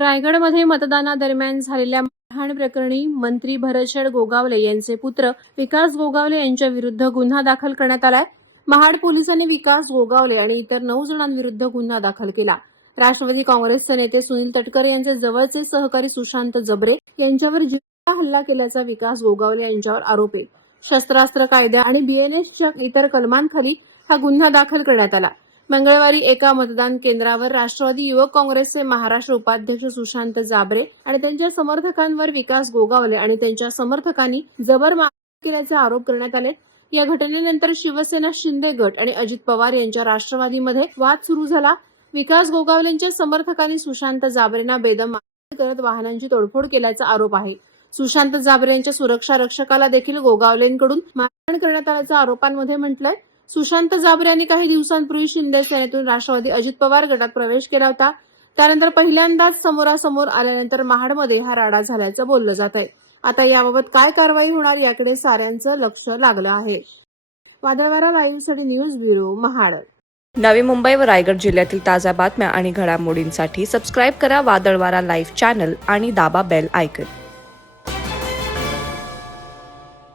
रायगडमध्ये मतदानादरम्यान झालेल्या मारहाण प्रकरणी मंत्री भरतशेठ गोगावले यांचे पुत्र विकास गोगावले यांच्या विरुद्ध गुन्हा दाखल करण्यात आलाय. महाड पोलिसांनी विकास गोगावले आणि इतर 9 जणांविरुद्ध गुन्हा दाखल केला. राष्ट्रवादी काँग्रेसचे नेते सुनील तटकरे यांचे जवळचे सहकारी सुशांत जबरे यांच्यावर जीवघेणा हल्ला केल्याचा विकास गोगावले यांच्यावर आरोप आहे. शस्त्रास्त्र कायदा आणि बीएनएसच्या इतर कलमांखाली हा गुन्हा दाखल करण्यात आला. मंगळवारी एका मतदान केंद्रावर राष्ट्रवादी युवक काँग्रेसचे महाराष्ट्र उपाध्यक्ष सुशांत जाबरे आणि त्यांच्या समर्थकांवर विकास गोगावले आणि त्यांच्या समर्थकांनी जबर मारहाण केल्याचे आरोप करण्यात आले. या घटनेनंतर शिवसेना शिंदे गट आणि अजित पवार यांच्या राष्ट्रवादीमध्ये वाद सुरू झाला. विकास गोगावलेंच्या समर्थकांनी सुशांत जाबरेंना बेदम मारहाण करत वाहनांची तोडफोड केल्याचा आरोप आहे. सुशांत जाबरे यांच्या सुरक्षा रक्षकाला देखील गोगावलेंकडून मारहाण करण्यात आल्याचं आरोपांमध्ये म्हटलंय. सुशांत जाबरे यांनी काही दिवसांपूर्वी शिंदे सेनेतून राष्ट्रवादी अजित पवार गटात प्रवेश केला होता. त्यानंतर पहिल्यांदाच समोरासमोर आल्यानंतर महाडमध्ये हा राडा झाल्याचं बोललं जात आहे. आता याबाबत काय कारवाई होणार याकडे साऱ्यांचं लक्ष लागलं आहे. वादळवारा लाईव्हसाठी न्यूज ब्युरो, महाड. नवी मुंबई व रायगड जिल्ह्यातील ताज्या बातम्या आणि घडामोडींसाठी सबस्क्राईब करा वादळवारा लाईव्ह चॅनल आणि दाबा बेल आयकॉन.